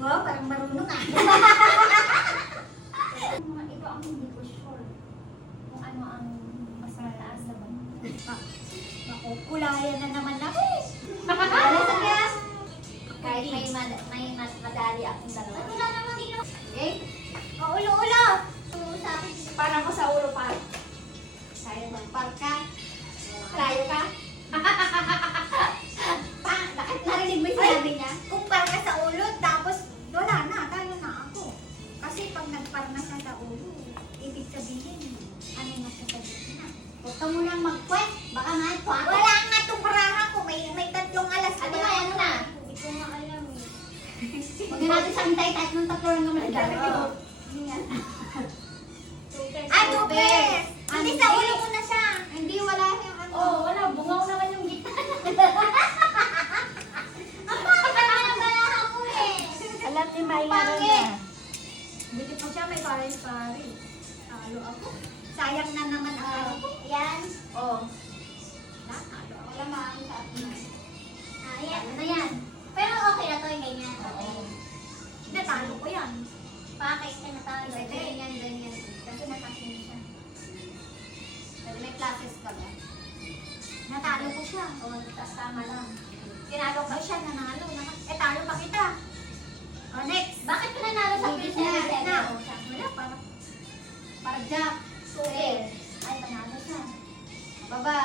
Wow, parang marunong ah. Ito ang hindi ko sure kung ano ang mas mataas na ba. Makukulayan na naman ako eh. Wala sa gas. Kahit may madali akong dalawa. Wala naman din ako. Okay? O, ulo-ulo! Parang ako sa ulo pa. Kaya magpark ka. Layo ka. Narinig mo yung sinabi niya? Kung par ka sa ulo, tapos wala na, tayo na ako. Kasi pag nagpar na siya sa ulo, ibig sabihin, ano na siya sa gitna. Huwag ka munang mag-quest. Baka ma-quest. Wala nga itong parahan ko, may tatlong alas. Ano ba, ano na? Hindi ko na alam eh. Huwag na natin siyang tayo-tayo ng tatlo lang naman. Ay, tupes! Hindi sa ulo ko na siya. Hindi, wala yung ano. Oh, wala. Bungaw naman yung gitna. Ang pangit na balahan ko eh. Alam ni Maya Pangit. na. Buti pa siya may pare-pare. Talo ako. Sayang na naman ang ano ko. Yan. Oh. Talo ako. Wala maaari sa atin. Ayan. Ano yan? Pero okay na to yung ganyan. Okay. Natalo ko yan. Bakit ka na tayo? Kasi Ganyan, ganyan. Kasi natasin siya. Kasi may classes ka ba? Natalo ko siya. Oo, tama lang. Tinalo ko siya, nanalo. Talo pa kita. O, next. Bakit ka nanalo sa quiz na? Na. Wala, parang Para Jack. Super. Ay, panalo siya. Baba.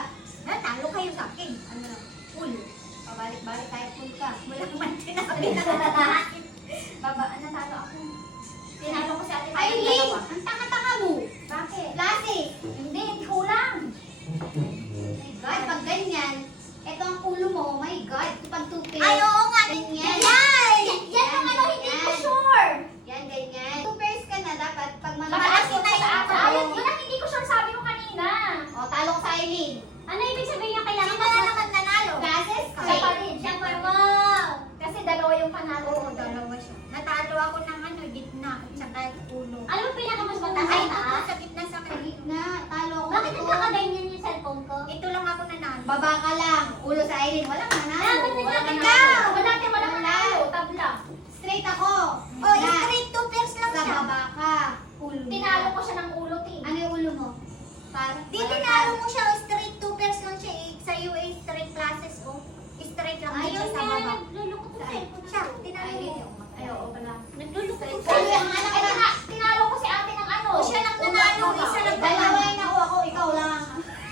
Natalo kayo sa akin. Ano, full. Pabalik-balik tayo full ka. Wala naman sinabi na. Baba, natalo ako. Tinalo ko si ate. Ay, Lynn! Ang tanga-tanga mo! Bakit? Lasik! Hindi kulang. My God, pag ganyan, eto ang ulo mo, oh my God, pag tupid. Ay, oo nga. Ganyan. Yan! Yan ang ano, hindi ko Yan. sure. Yan, ganyan. Two pairs ka na, dapat pag Mataas mamataas na sa yung ako. Ayun, yun ang hindi ko sure sabi ko kanina. O, talo ko sa Eileen. Ano ibig sabihin niya kailangan Sino na naman nanalo? Classes? Siya pa rin. Siya pa rin. Wow! Kasi dalawa yung panalo. Oo, dalawa siya. Natalo ako ng ano, gitna at saka ulo. Alam mo pinakamas Ay, mataas? ito po, sa gitna sa Sa akin. gitna, talo ko. Bakit ito. nagkakaganyan yung cellphone ko? Ito lang ako nanalo. Baba ka lang. Ulo sa Eileen. Walang Ah, manalo. ba't Walang nagkakaganyan? manalo. Wala natin wala manalo. Tabla. Straight ako. Oh, Na. straight two pairs lang Sa siya. baba ka. Ulo mo. Tinalo ko siya ng ulo, Tin. Ano yung ulo mo? Para, Di tinalo mo siya, straight two pairs lang siya eh. Sa UA straight classes ko. Straight lang din siya Ayun sa nga, baba. naglulukot yung cellphone. Siya, tinalo mo. Ay, oo pala. Naglulukot yung Ay, cellphone. ang anak Ito na. nga, tinalo ko si ate ng ano. O, siya lang nanalo, isa lang Dalawa yung ako, ikaw lang.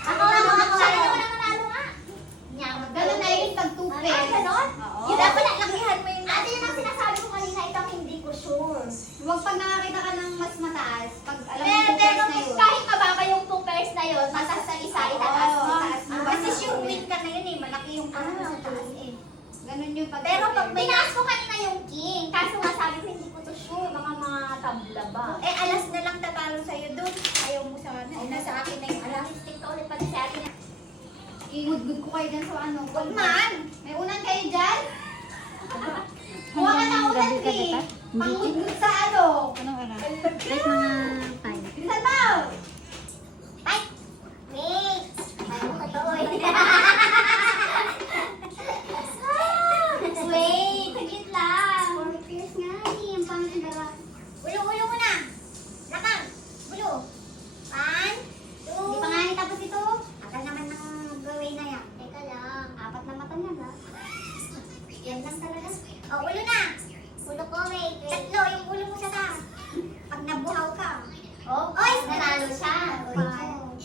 Ako lang, ako. Siya lang ang nanalo nga. Nyamag. Ganun na yun pag two Ay, pairs. ganon? Oo. Yung dapat lakihan mo yung Ate, yun ang sinasabi ko kanina, ito ang hindi ko sure. Huwag pag nakakita ka ng mas mataas, pag alam mo Pero, yung two pairs na yun. kahit mababa yung 2 pairs na yun, mataas sa isa, itaas Oo, mo. taas mo. Kasi yung win ka na yun eh, malaki yung parang sa taas eh. Ganun yung pag Pero pag may Tinaas ko kanina yung king, kaso nga sabi ko hindi ko to sure, baka mga tabla ba. Eh, alas na lang tatalo sa'yo doon. Ayaw mo sa ano. Ay, Nasa akin na yung alas. Stick to ulit pati si ate na. Ihudgud ko kayo dyan sa ano. Huwag man! May unan kayo dyan? Kuha ka na unan, Tri. Panghudgud sa ano. Anong oras? Kahit mga time. Bisa na. Ay! Wait! Ano ka to eh? Wait, saglit lang. 4 pairs nga eh. Ang pangit na dalawa. Ulo-ulo mo na! Lakang! Ulo! One, two... Hindi pa nga ni tapos ito. Akal naman ng gawin na yan. Teka lang. 4 na mata niya ba? Yan lang talaga. O, ulo na! Ulo ko, wait. Tatlo, yung ulo mo sa taas. Pag nabuhaw ka. Oh, Oy! nanalo siya. Wow.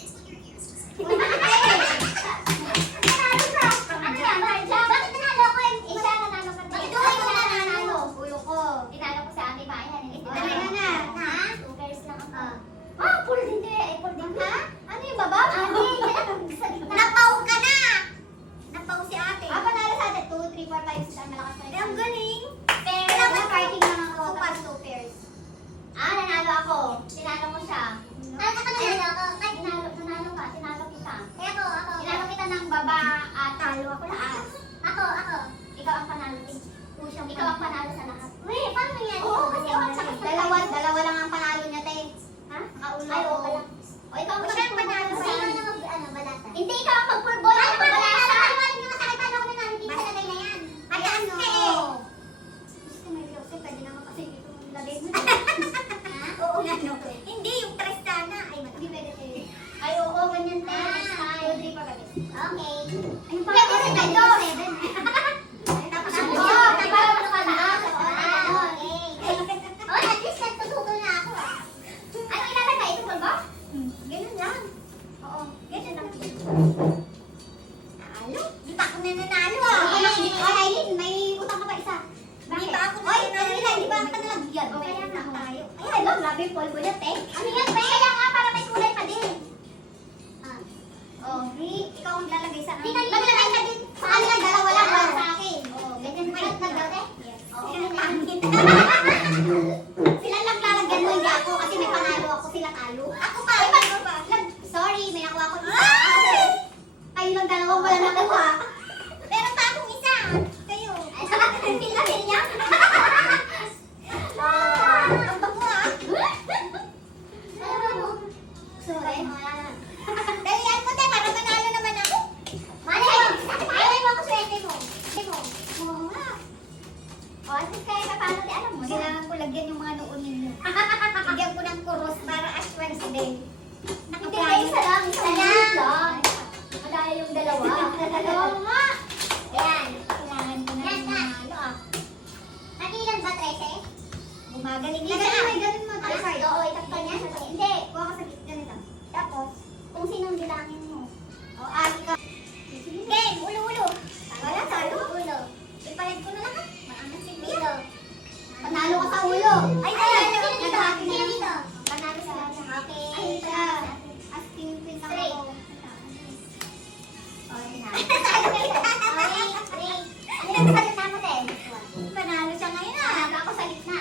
Nanalo ka! Ano yan? Bakit nanalo ko? Isa nanalo ka. Bakit Ito ako yung nanalo? nanalo. Ulo ko. Tinalo ko si ate Mayan. Talaga na. Ha? 2 pairs lang ako. Ah. Ah, full din din. Eh, full din din. Ha? Ano yung baba? Ate, sa gitna. Napaw ka na! Napaw si ate. Ah, panalo sa atin. 2, 3, 4, 5, 6, 7, malakas pa rin. Eh, ang galing. Pero, Kailangan parking lang ako. Tupas. Tapos 2 pairs. ah, nanalo ako. Tinalo ko siya. Ano ka nanalo ako? Ay, nanalo ka. Tinalo kita. Eh, ako. Tinalo kita ng baba at Talo ako lahat. Ako. Ikaw ang panalo. Ikaw ang panalo sa lahat. Wait, paano yan? Oo, kasi ako ang sakit. Dalawa lang ang panalo niya, te. Ha? Nakaulo Ay, oo ako. pala. O, ikaw ang O, siya ang panalo sa Sino akin. na ano, balata? Hindi, ikaw ang mag-full ball. Ako ang balata. Paliwanag niyo nga sa akin, paano ako nanalo? Hindi sa lagay na yan. Ay, ano? Gusto may Joseph, pwede naman Talo? Di pa ako nananalo ah. Aileen, may utang ka pa isa. Di pa ako Oy, nananalo. hindi ba ka nalagyan? O kaya na tayo. Ay, hello, grabe yung polvo niya, te. Ano yan, te? Kaya nga, para may kulay pa din. Oh, Ikaw ang lalagay sa akin. maglagay ka din. Sa kanila, dalawa lang para sa akin. Oo, ganyan May kayo. nagdaw, te? Yes. Oo. Yan ang pangit. Sila lang lalagyan mo, hindi ako kasi may panalo ako, sila talo. Ako pa, Ay, ako pa. Sorry, may nakuha ko isa. Kayo lang dalawang wala nakuha. Meron pa akong isa. Kayo. Ay, sila niya. Ang bango ah. Sorry. Dalian mo tayo, para manalo naman ako. Malay mo ako swerte mo. Oo nga. O, at least kaya paano di alam mo. Kailangan ko lagyan yung mga noon ninyo. Lagyan ko ng kuros para aswan si Day. Hindi na isa lang. Isa lang. Madaya yung dalawa. Dalawa nga. Ayan. Kailangan ko na Yan, ng yan. manalo ah. Nagilan ba, 13? Gumagaling na Lagyan siya. mo, ganun mo. Oo, itakpan niya. Hindi. Kuha ka sa ganito. Tapos, kung sinong bilangin mo. O, ali ka. Game, ulo-ulo. Wala, talo. Ulo. Ipalit ko na lang ah. Maangas si Mia. Ulo. Panalo ka sa ulo. Ay, Sino talo. dito? Nag-happy Sino na. dito? Panalo sila. Okay. Ay, siya. Asking queen lang Three. ako. O, tinalo. Three. Ano yung sa gitna mo, te? Panalo siya ngayon ah. Tinalo ako sa gitna.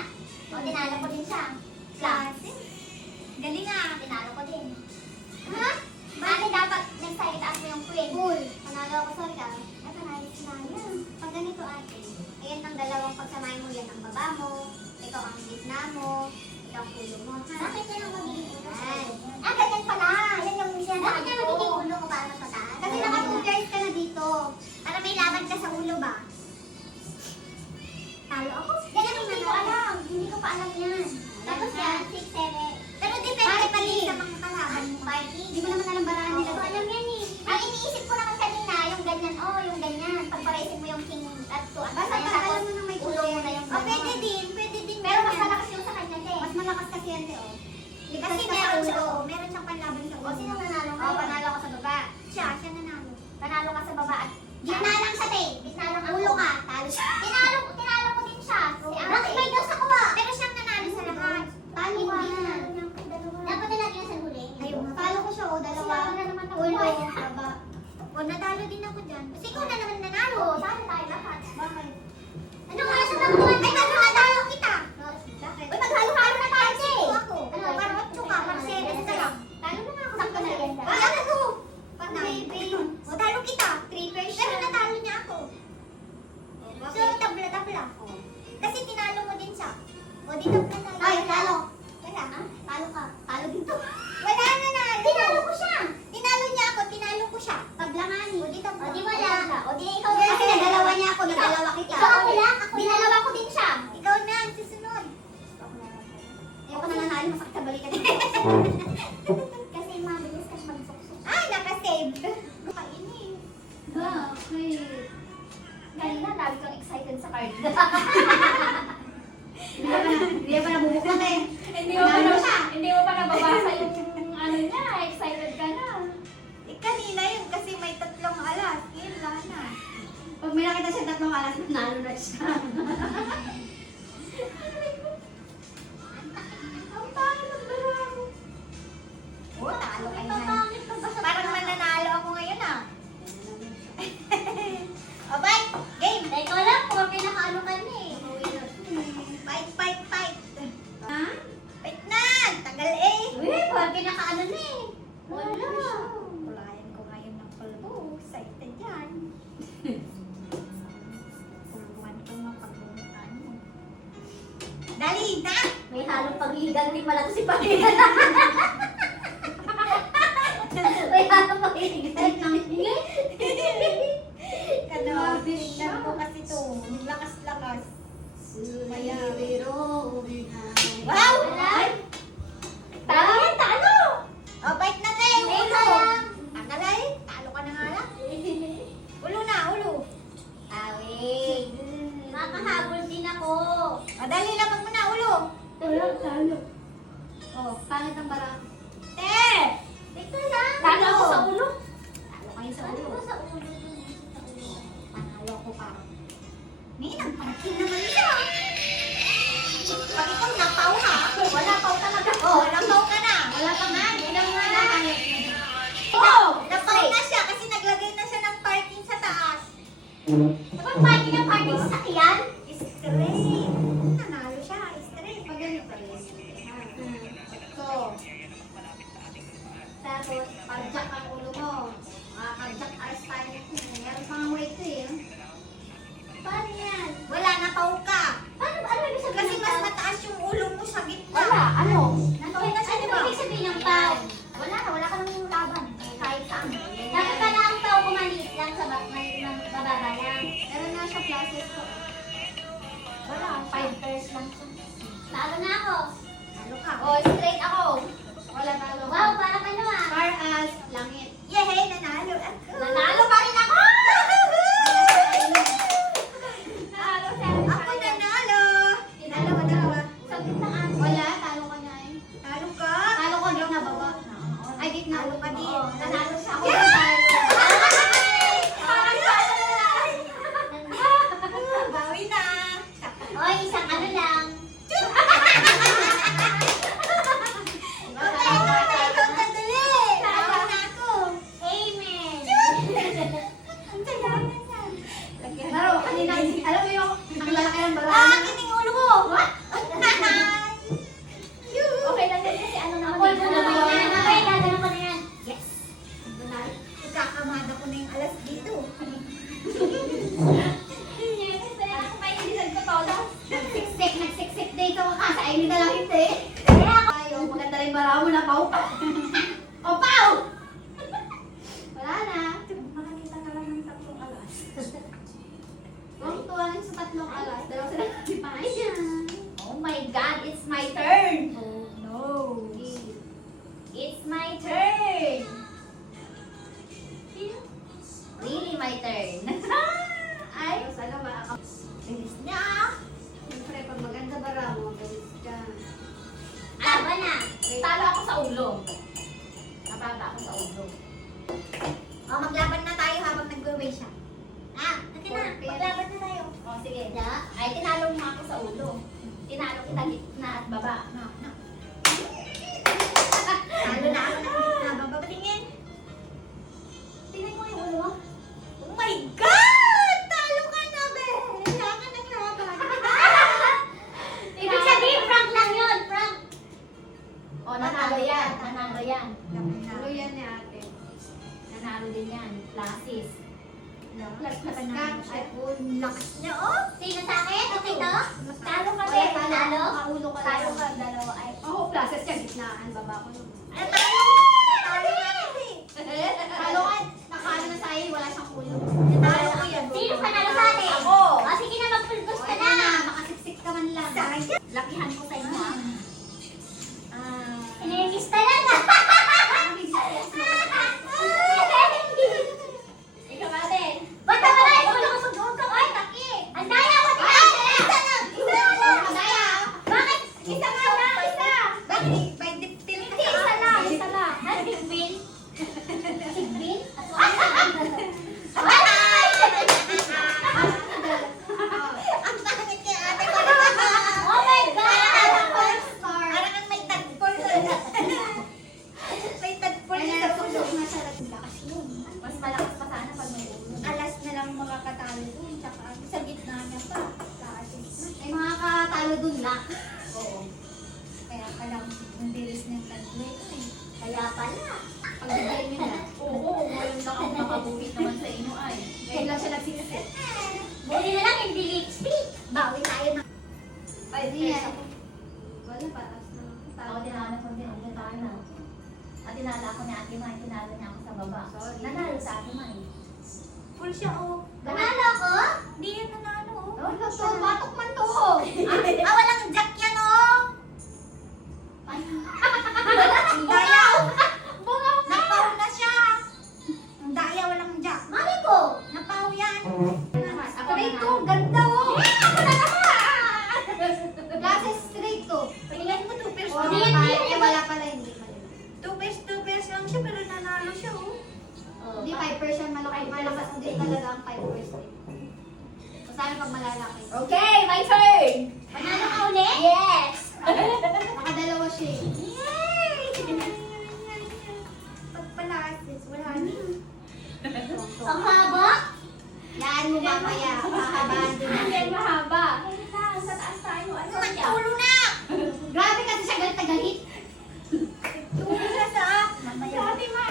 O, tinalo ko din siya. Klase. Galing ah. Tinalo ko din. Ha? Bakit dapat next time itaas mo yung queen? Cool. Panalo ako sa ikaw. Ay, panalo sila. Yan. Pag ganito ate, ayan ang dalawang pagsamahin mo, yan ang baba mo, ikaw ang gitna mo, ikaw ang ulo mo. Ha? Bakit yan ang magiging ulo? Ah, ganyan pala. Yan yung siya. Bakit yan magiging ulo ko para sa taas? Kasi naka 2 pairs ka na dito. Para may laban ka sa ulo ba? Talo ako? Yan ang hindi ko alam. Hindi ko pa alam yan. Tapos yan, 6, 7. Pero depende pa din sa mga kalaban mo. Party. Hindi mo naman alam barahan nila. Oo, alam yan eh. Ang iniisip ko naman kanina, yung ganyan, yung ganyan. Pagparesin mo yung king at two. Basta pag alam mo na may ulo mo na yung O, pwede din. Pwede din. Pero mas malakas yung sa kanya, te. Mas malakas kasi yan, oh. Kasi Kasi meron siya, ulo. oh. Meron siyang panlaban sa O, ulo. sino nanalo Oh, ngayon? panalo ako sa baba. Siya nanalo. Panalo ka sa baba at gitna lang siya, te. Gitna lang ako. Ulo ka. Talo siya. Tinalo ko din siya. Bakit may dos ako ba? Pero siyang nanalo sa lahat. Talo ka. Dapat nalagyan sa huli. Ayun. Talo ko siya, o. Dalawa. Sila na naman ako. Ulo. Baba. O, natalo din ako dyan. Kasi ikaw na naman nanalo. Oo, talo tayo lahat. Bakit? Ano ka sa naman? Ay, natalo kita. Bakit? Uy, maghalo-halo na tayo. Sige. Ako. Ano? Parotso ka. Parseles ka lang. Talo na ako. Sakto na yan. Ay, ano ko? Patay. O, talo kita. 3 pairs. Pero natalo niya ako. So, tabla-tabla. Kasi tinalo mo din siya. O, di tabla tayo. Ay, talo. Wala. Talo ka. Talo din to. Wala nanalo. Tinalo ko siya. Tinalo niya ako. Tinalo ko siya. Pablangani. O, di tabla. O, di wala. O, di ikaw. Kasi nagalawa niya ako. Nagalawa kita. Ikaw ako lang. Dinalawa ko din siya. Ikaw na. Susunod. Ayoko na nanalo. Masakit sa balikan dito. Kasi mabilis ka magsuksok. Ah, nakasave. Kainin. Bakit? Kanina, lagi kang excited sa card. Hindi pa nabubuklat eh. Hindi mo pa nababasa yung ano niya, excited ka na. Eh, kanina yun kasi may 3 alas. Yun, wala na. Pag may nakita siya 3 alas, nalo na siya. Ang pangit ng laro. Oo, talo ka na. Parang mananalo ako ngayon ah. O, bye! Game! Teka lang, porque nakaano ka na eh. Fight, fight, fight! Ha? Fight na! Tagal eh! Uy, porque nakaano na eh. Wala. Kulayan ko ngayon ng pulbo. Excited yan. Pulbuhan ko ng pagbumutan mo. Dali na! May halong pagligang din pala to si Pangina. May halong pagligang din. Ano, tingnan ko kasi to. Lakas-lakas. Kaya. Wow! Ay! Talo yan, talo! O, fight na tayo! Ay, Ulo! sayang. Tagalay! Talo ka na nga lang. Ulo na, ulo. Awig. Makahabol din ako. O, dali labag mo na, ulo. Talo. O, Pangit ang barang. te! Ito lang. Talo ako sa ulo. Talo Tapos, pag-jack ang ulo mo. Pag-jack arrest tayo nito. Meron pang weight ko eh. Paano yan? Wala, napaw ka. Ano ibig sabihin Kasi ng mas pau? mataas yung ulo mo sa gitna. Wala, ano? Natawid na siya, di ba? Ano ibig sabihin ng pau? Wala ka nang laban. Kahit saan. Dapat pala ang pau kumaliit lang sa bababa lang. Meron na siya classes ko. Wala, 5 pairs lang siya. Talo na ako. Talo ka. O, straight ako. Wala talo. Wow, parang ano ah. Far as langit. Yehey, nanalo ako. Nanalo pa rin ako! Nanalo sa Ako nanalo. Dalawa, dalawa. Sa gitna ako. Wala, talo ka na eh. Talo ka. Talo ko gitna baba. Ay, gitna. Talo ka din. Oo, nanalo siya ako. Yeah! Talo. Bawi na. Oy, isang ano lang. Ikaw nadali. Talo na ako. Amen. Ang saya. Laro, kanina, alam mo yung ang lalaki ng bala. Ah, kining ulo ko. What? Okay lang din kasi ano naman dito naman yan. Okay, gagawin ko na yan. Yes. Ikakamada ko na yung alas dito. Nagsiksik dito ka sa inyo na lang hindi. Kaya ako. Ayaw, maganda rin para mo na pau. O, pau! Wala na. Makakita ka lang ng tatlong alas. Huwag tuwa lang sa tatlong alas. Dalawa sila nagsipahay yan. Oh my God, it's my turn. Oh no. It's my turn. Really my turn. Ay, Ay, sana ba? bilis na. Siyempre, pag maganda bara mo, galit ka. Tama na. Talo ako sa ulo. Napata ako sa ulo. O, maglaban na tayo habang nag-away siya. Ah, natin na. Forfeit. Maglaban na tayo. O sige. Ay, tinalo mo ako sa ulo. Tinalo kita gitna at baba. No, no. Talo na ako ng gitna. Babatingin. Tingnan mo yung ulo. Oh my God! Talo ka na, be! Wala ka ng laban. Ibig sabihin, prank lang yun, prank. O, nanalo yan. Nanalo yan. Tulo yan ni ate. Nanalo din yan. Classes. Lakas ka, ay, Lakas niya, oh! Sino sa akin? Okay to? Talo ka, Wala, be. talo. Talo. Makaulo ka Talo lang. ka. Dalawa. Ay. Ako, classes ka, gitnaan, baba ko nun. Ano tayo? Talo na kasi. Talo ka, nakano na sa'yo, wala siyang ulo. Talo ko yan. Sino panalo sa atin? Ako. O, sige na, magpulbos ka na. Makasiksik ka man lang. Sayang. Lakihan ko sa inyo. Inergis talaga. Ikaw ate. Ba't ka pala? Ikaw lang sa doon ka. Ay, taki. Ang daya ko. Isa lang. Madaya. Bakit? Isa nga lang. Isa. Bakit? By diptil ka Hindi, sa isa lang. akin. Isa lang. Ang sigbin. Sigbin? Ang pangit niya, ate. Oh my God! Parang ang may tagpol sa may tagpol Ay, sa nalapusok puso. na siya. Lakas yun. Mas malakas pa sana pag may ulo. Alas na lang makakatalo dun. Tsaka sa gitna niya pa. Ay, mga katalo dun lang. Oo. Kaya pala ang bilis ng tagpol. Kaya pala. Pagbigay niyo na. Oo, ngayon lang ako makabuhit naman sa inyo ay. Ngayon lang siya nagsisit. Buti na lang hindi lipstick. Bawi tayo na. Ay, Hindi yes. yan. Wala, patas na. Ako tinalo ko din. Ako tinalo. At tinalo ako ni Ate Mai. Tinalo niya ako sa baba. Sorry. Nanalo sa Ate Mai. Full siya, oh. Nanalo ko? Hindi yan nanalo, oh. Oh, so, batok man to. Ah, walang jack yan, oh. Ang daya. Bungaw na. Napaw na siya. Ang daya, walang jack. Mali ko. Napaw yan. Straight to. Ganda oh. Glasses straight to. Tingnan mo, 2 pairs Oh, lang. hindi. Wala pala, hindi pala. 2 pairs lang siya, pero nanalo siya, oh. Hindi, 5% malaki. Malakas din talaga ang 5%. So, sana pag malalaki. Okay, my turn! Panalo ka ulit? Yes! Nakadalawa siya eh. Yay! Pagpalasis, wala na. Ang haba? Yan mo mamaya. Mahabaan din Hindi natin. mahaba. Sa taas tayo. Ano siya? Tulo na! Grabe kasi siya galit na galit. Tulo na sa... Sa Ate Mai.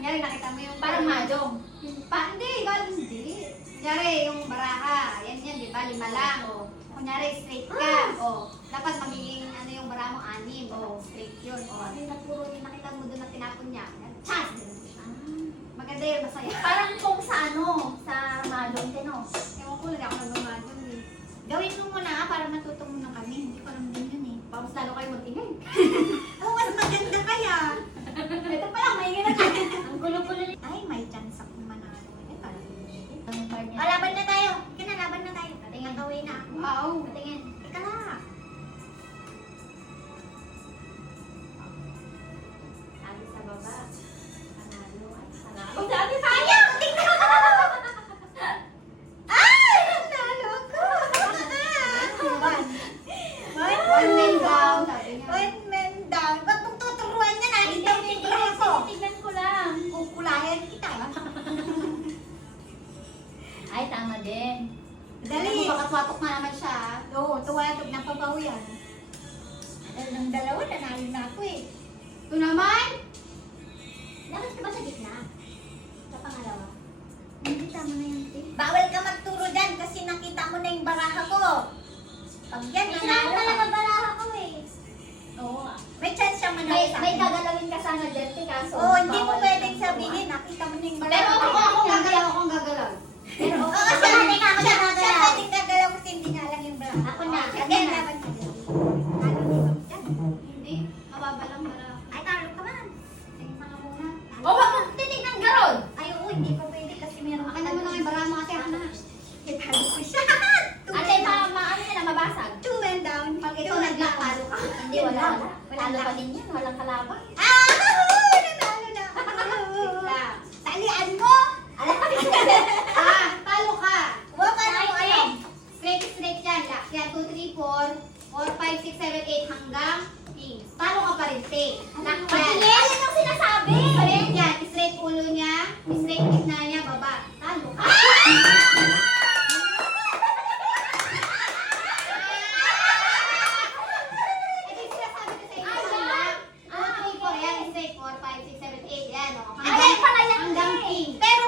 Kunyari, nakita mo yung... Parang mahjong. Hindi, hindi. Kunyari, yung baraha. Yan, di ba? 5 lang. Kunyari, straight ka. Dapat magiging ano yung baraha mo, 6. Straight yun. Ano yung napuro yung nakita mo doon na tinapon niya? Chas! Maganda yun, masaya. Parang kung sa ano, sa mahjong din, no? Ewan ko, hindi ako nagmamagong eh. Gawin mo muna para matuto mo na kami. Hindi ko alam din yun eh. Mas lalo kayo magtingin. Oh, mas maganda kaya. Ito pa lang, may ganun. Ang gulo-gulo. Ay, may chance akong manalo. Eh, parang Ang card niya. laban na tayo. Kinalaban na tayo. Patingin. Nag-away na ako. Wow. Patingin. Teka na. Sabi sa baba. Panalo at panalo. Ang dami tayo! Tingnan mo! Ay! Nanalo ko! One man down, sabi niya. One man down. Ba't mong tuturuan niya? Nakita mo yung braso. Tignan ko lang. Kukulayan kita. Ay, tama din. Dali. Baka tuwatok na naman siya. Oo, tuwatog na pabaw yan. Ng dalawa, nanalo na ako eh. Ito naman. Dapat ka ba sa gitna? Sa pangalawa? Hindi, tama na yan, te. Bawal ka magturo dyan kasi nakita mo na yung baraha ko. Pag yan, nanalo ka. baraha ko eh. Oo. May chance siya manalo May, sa may akin. gagalawin ka sana dyan, kaso. Oo, hindi mo bawal pwedeng ka sabihin. Nakita mo na yung baraha Pero ko. akong gagalaw, akong gagalaw. Pero Oo, okay. siya, Hindi na ako siya gagalaw. pwedeng gagalaw kasi hindi niya alam yung baraha. Ako na, Sige, ako na. laban ka dyan. Ano di ba? Yan. Hindi. Mababa lang para. Ay, talo ka man. Tingin pa nga muna. O, wag mong titignan ka ron. Ay, oo, hindi pa pwede kasi meron Akin na muna kayo baraha mo kasi ako na. Talo ko siya. Ate, ano yan, mabasag. Two men down. Pag ito nag-lock, talo ka. Hindi, wala. Talo pa din yan, walang kalaban. Ah! Nanalo na ako. Talian mo! Talo ka. Huwag ka na mo alam. Straight yan. Lock yan. 2, 3, 4, 4, 5, 6, 7, 8 hanggang 15. Talo ka pa rin, te. Lock yan. Yan yung sinasabi. Straight yan. Straight ulo niya. Straight gitna niya. Baba. Talo ka. Ito yung sinasabi ko sa inyo. Hanggang 2, 3, 4. Yan. Straight 4, 5, 6, 7, 8. Yan. O. Ay, pala yan, Hanggang te. 15. Pero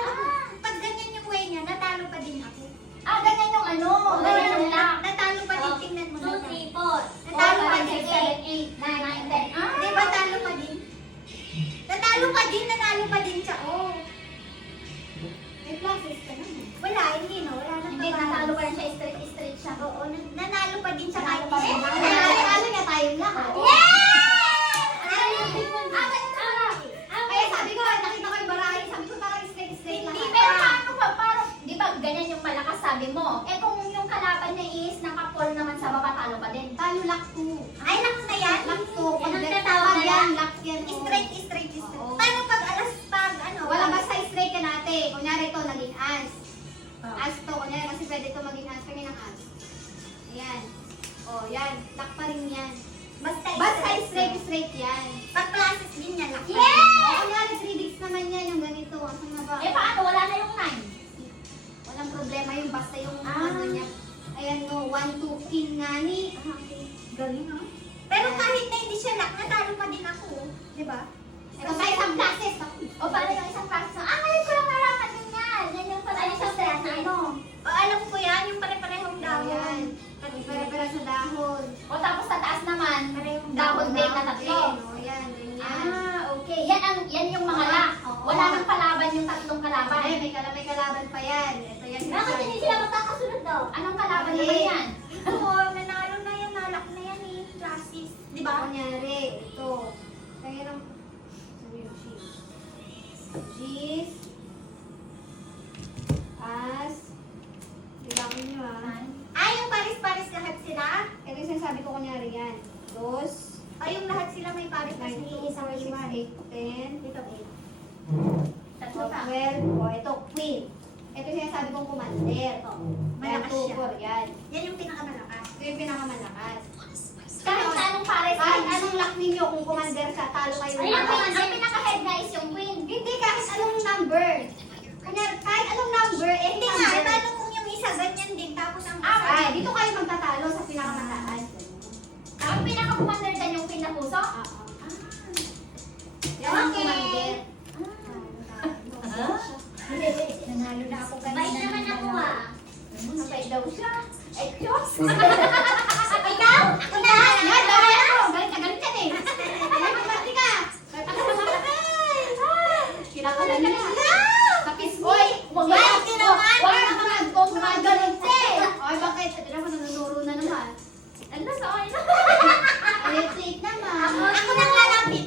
pag ganyan yung way niya, natalo pa din ako. Ah, ganyan yung ano. Ganyan yung lock. Natalo pa din, tingnan mo. 2, 3, 4. Natalo pa din. 8, 9, 10. Ah, Di ba talo pa din? Natalo pa din, nanalo pa din siya. Oh. May classes ka naman. Wala, hindi no. Wala na Hindi, natalo pa rin siya. Straight siya. Oo, nanalo pa din siya kahit Nanalo pa din. isa. Talo niya tayong lahat. Kaya sabi ko, nakita ko yung barahin. Sabi ko parang straight Hindi, lang. pero paano pa, parang, di ba ganyan yung malakas sabi mo? Eh kung yung kalaban niya is nakapol naman sa baba, talo pa din. Talo lock 2. Ay, lock na yan? Lock 2. Yan ang Pag tinatawag na yan, lock yan. Straight. Oo. Paano pag alas pag ano? Wala basta straight ka natin. Kunyari ito, naging as. Oh. As to, kunyari kasi pwede ito maging as. Kami ng as. Ayan. O, yan. Lock pa rin yan. Basta straight yan. Pag classes din yan, lock. Yeah! O, kunyari 3 digs naman yan, yung ganito. Asan na ba? Eh paano, wala na yung 9. Walang problema yung basta yung Ah. ano niya. Ayan no, 1, 2, king ngani. Okay. Galing ha? Pero kahit na hindi siya lock, natalo pa din ako. Di ba? Ito pa isang classes. O paano yung isang process na, ngayon ko lang nalaman din yan. Yan yung pala yung stress na ano. O, alam ko yan, yung pare-parehong Ayan. dahon. Pera-pera sa dahon. O tapos sa taas naman, Parehong dahon din na tatlo. O yan, ganyan. Ah, okay. Yan yung mga lock. Oo. Wala nang kalaban yung tatlong kalaban. Ay, may kalaban pa yan. Ito yan. Bakit hindi sila magkakasunod daw? Anong kalaban naman Eh. yan? Ito, nanalo na yan, nalak na yan eh. Classes. Di ba? Kunyari, ito. Kaya lang, sabi yung cheese. Cheese. As. Bilangin nyo ah. Ah, yung pares-pares lahat sila? Ito yung sinasabi ko kunyari yan. Dos. Ay, yung lahat sila may pares-pares 9, ni 2, isang 4, 6, lima. 8, 10. Dito, 8. Tatlo pa. 12. O, ito, queen. Ito yung sinasabi kong commander. Malakas Yan, 2, siya. 4, yan. Yan yung pinakamalakas. Ito yung pinakamalakas. Kahit anong pares. Kahit anong lock ninyo, kung commander siya, talo kayo. Ay, ang pinaka-head na is yung queen. Hindi, kahit anong number. Kunyari, kahit anong number, Hindi nga, eh, paano kung yung isa ganyan din, tapos ang isa? Ay, dito kayo magtatalo sa pinakamataas. Ang pinaka-commander dyan yung queen na puso. Yan ang Okay. commander. Nanalo na ako kanina. Bait naman ako ah. Mabait daw siya. Eh, Diyos! Ikaw? Unahan na. Yan, dami ako. Galit na galit yan eh. Ay, mabati ka. Galit ka naman. Kinakalan na. Kapis mo. Uy! Ay, tinaman. Gumagalit ka eh. Ay, bakit? Tira mo, nanunuro na naman. Ano sa akin? Electric naman. Ako nang lalapit.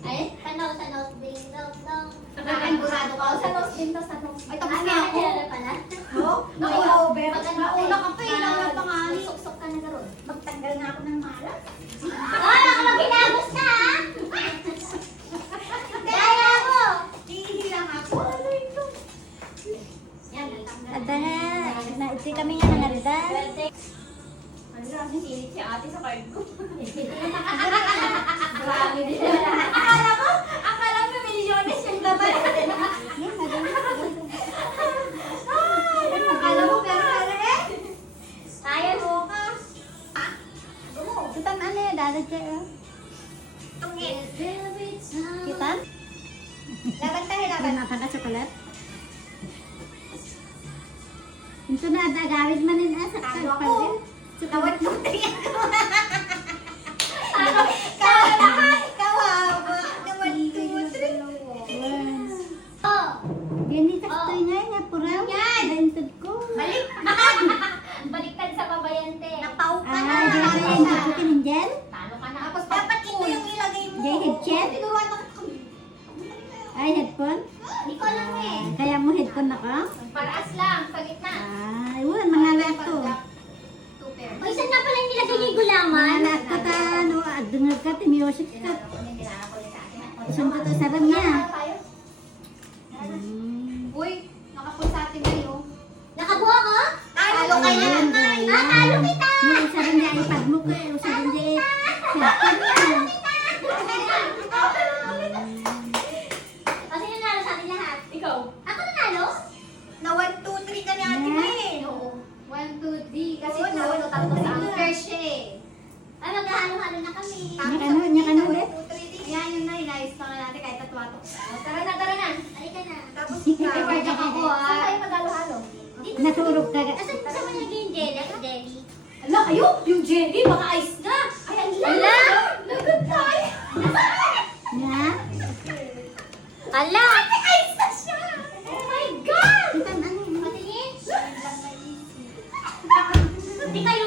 Ay, sa nose, ding, dong, dong. Nakaimburado ka. Sa nose din to, sa nose. Ay, tapos na ako. Pala. No? Naka-over. Nauna ka pa eh. Nauna pa nga eh. Suksok ka na garon. Magtanggal na ako ng malas. Ah, baka maghinagos ka ha? Daya mo! Hihingi lang ako. Yan, natanggal. Ada nga, naiti kami nga nangarita. Ano lang, nasilit si ate sa card ko. Grabe din. Akala mo milyones yung laban. Akala mo pero eh. Kaya mo ka. Kita ano ya, dada siya. Tungin. Kita? Laban tayo, laban. Laban apa ka chocolate? Ito na ada gawid manin asa Talo ako. kalpal. Nawat mo tayo ako. Ano? Kawawa. Nawat 2, 3. Oh, Gani sakto nga nga puraw. Daintod ko. Balik. baliktad sa babayante. Napau ka na. Ah, diyan na yung tapukin ng gel. Talo ka na. Tapos dapat ito yung ilagay mo. Jay headset? Tinuruan ako. Ay, headphone. Hindi ko alam eh. Kaya mo headphone ako? Paraas lang, sa gitna. Ay, wala, mga lakto. Two pair. O, isan na pala nilagay yung gulaman? Mga lakto ta, ano, adunod ka, timiosik ka. Isang to saban niya. Uy, nakapul sa atin ngayon. Nakabuha ko? Talo kayo Ayun, naman. ayun. Ah, talo kita. No, usaban niya ipad mo ko, usaban niya headphone niya. O, sino nanalo sa atin lahat? Ikaw. Ako nanalo? Na 1, 2, 3 ka ni Ate Yeah. May. Oo. 1, 2, 3. Kasi Oo, nawalo nawalo tatlo sa tatlo. fair siya eh. Ay, maghahalo-halo na kami. Niya ano, ulit? Ayan yun na, inayos na nga natin kahit tatwato. Tara na, tara na. Halika na. Tapos Ikaw. prepared ako Saan ah. tayo magalo-halo? Dito. Naturog ka. Asan sa mga yung jelly? Jelly. Ala, kayo! Yung jelly, baka ice na! Ay, ang Ala! Lagot tayo! Nga? Ala! Ice na siya! Oh my God! Kita ano? Patingin. Hindi kayo